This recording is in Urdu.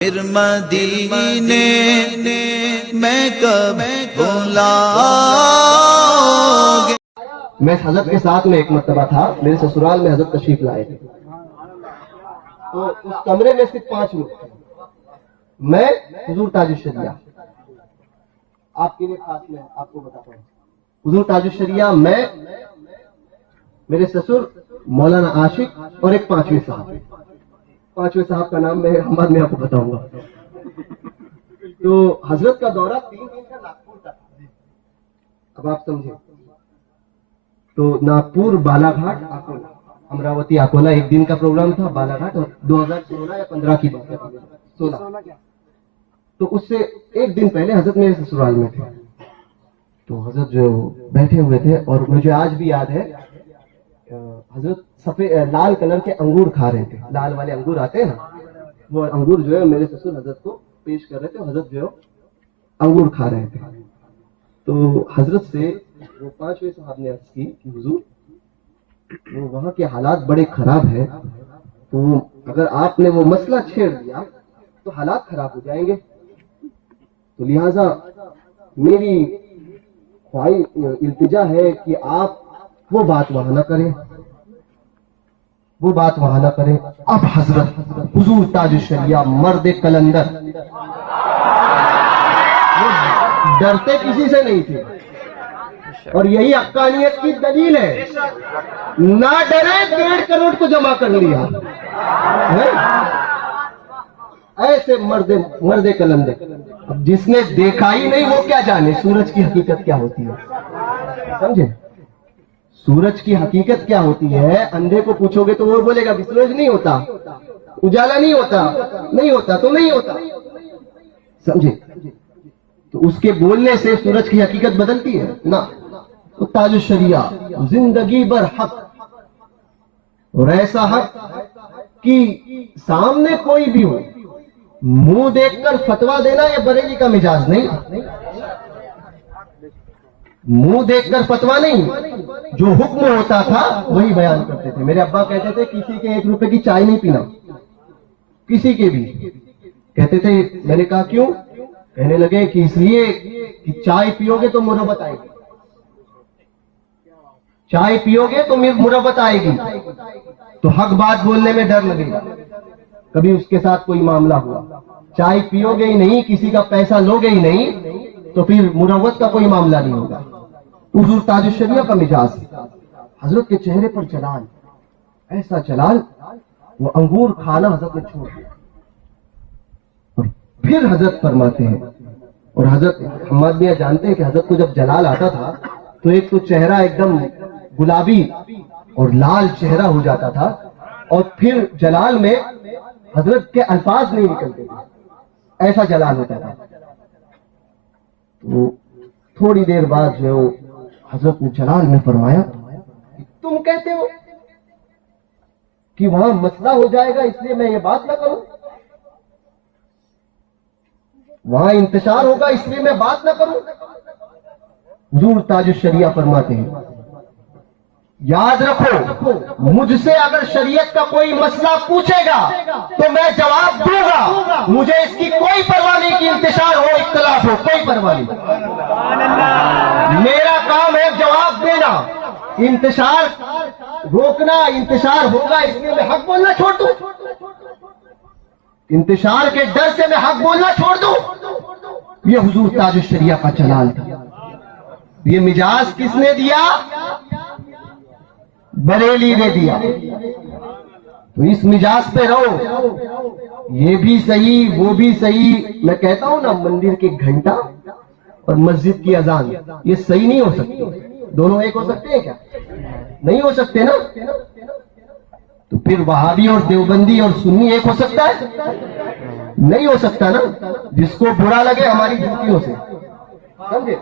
پھر مدینے میں کب بلاؤگے؟ میں حضرت کے ساتھ میں ایک مرتبہ تھا، میرے سسرال میں حضرت تشریف لائے تھے، تو اس کمرے میں صرف 5 لوگ تھے، میں حضور تاج الشریعہ، آپ کے لیے خاص میں آپ کو بتاتا ہوں، حضور تاج الشریعہ، میں، میرے سسر مولانا عاشق اور ایک 5ویں صاحب، 5ویں صاحب کا نام میں بعد میں آپ کو بتاؤں گا۔ تو حضرت کا دورہ 3 دن کا ناگپور تک، اب آپ سمجھیں، تو ناگپور، بالا گھاٹ، اکولا، امراوتی اکولا 1 دن کا پروگرام تھا، بالا گھاٹ، اور 2016 یا 15 کی بات ہے، 16، تو اس سے 1 دن پہلے حضرت میرے سسرال میں تھے، تو حضرت جو بیٹھے ہوئے تھے، اور مجھے آج بھی یاد ہے، حضرت سفید لال کلر کے انگور کھا رہے تھے، لال والے انگور آتے ہیں نا، وہ انگور جو ہے میرے سسر حضرت کو پیش کر رہے تھے، حضرت جو انگور کھا رہے تھے، تو حضرت سے وہ 5ویں صاحب نے عرض کی کہ حضور وہ وہاں کے حالات بڑے خراب ہیں، تو اگر آپ نے وہ مسئلہ چھیڑ دیا تو حالات خراب ہو جائیں گے، تو لہذا میری التجا ہے کہ آپ وہ بات وہاں نہ کریں، وہ بات وہاں نہ کریں۔ اب حضرت حضور تاج الشریعہ مرد کلندر، وہ ڈرتے کسی سے نہیں تھے، اور یہی حقانیت کی دلیل ہے، نہ ڈرے 1.5 کروڑ کو جمع کر لیا، ایسے مرد کلندر۔ اب جس نے دیکھا ہی نہیں وہ کیا جانے سورج کی حقیقت کیا ہوتی ہے، سمجھے؟ سورج کی حقیقت کیا ہوتی ہے، اندھے کو پوچھو گے تو وہ بولے گا سورج نہیں ہوتا، اجالا نہیں ہوتا، نہیں ہوتا تو نہیں ہوتا، سمجھے؟ تو اس کے بولنے سے سورج کی حقیقت بدلتی ہے نا۔ تو تاج الشریعہ زندگی بھر حق، اور ایسا حق کہ سامنے کوئی بھی ہو، منہ دیکھ کر فتوا دینا یہ بریلی کا مزاج نہیں، منہ دیکھ کر فتوا نہیں، جو حکم ہوتا تھا وہی بیان کرتے تھے۔ میرے ابا کہتے تھے کسی کے 1 روپے کی چائے نہیں پینا، کسی کے بھی، کہتے تھے، میں نے کہا کیوں؟ کہنے لگے کہ اس لیے کہ چائے پیو گے تو مربت آئے گی، چائے پیو گے تو مربت آئے گی، تو حق بات بولنے میں ڈر لگے گا، کبھی اس کے ساتھ کوئی معاملہ ہوا، چائے پیو گے ہی نہیں، کسی کا پیسہ لو گے ہی نہیں، تو پھر مروت کا کوئی معاملہ نہیں ہوگا۔ حضور تاج الشریعہ کا مزاج، حضرت کے چہرے پر جلال، ایسا جلال، وہ انگور کھانا حضرت نے چھوڑ دیا، اور پھر حضرت فرماتے ہیں، اور حضرت حماد میاں جانتے ہیں کہ حضرت کو جب جلال آتا تھا تو ایک تو چہرہ ایک دم گلابی اور لال چہرہ ہو جاتا تھا، اور پھر جلال میں حضرت کے الفاظ نہیں نکلتے تھے، ایسا جلال ہوتا تھا۔ تو تھوڑی دیر بعد جو حضرت نے جلال میں فرمایا، تم کہتے ہو کہ وہاں مسئلہ ہو جائے گا اس لیے میں یہ بات نہ کروں، وہاں انتشار ہوگا اس لیے میں بات نہ کروں۔ حضور تاج الشریعہ فرماتے ہیں، یاد رکھو مجھ سے اگر شریعت کا کوئی مسئلہ پوچھے گا تو میں جواب دوں گا، مجھے اس کی کوئی پرواہ نہیں کہ انتشار ہو، اختلاف ہو، کوئی پرواہ نہیں، میرا کام ہے جواب دینا، انتشار روکنا، انتشار ہوگا اس لیے میں حق بولنا چھوڑ دوں، انتشار کے ڈر سے میں حق بولنا چھوڑ دوں؟ یہ حضور تاج الشریعہ کا جلال تھا۔ یہ مزاج کس نے دیا؟ بریلی نے دیا۔ تو اس مزاج پہ رہو، یہ بھی صحیح وہ بھی صحیح۔ میں کہتا ہوں نا، مندر کے گھنٹا اور مسجد کی اذان یہ صحیح نہیں ہو سکتی، دونوں ایک ہو سکتے ہیں کیا؟ نہیں ہو سکتے نا۔ تو پھر وہابی اور دیوبندی اور سنی ایک ہو سکتا ہے؟ نہیں ہو سکتا نا، جس کو برا لگے ہماری جوتیوں سے، سمجھے؟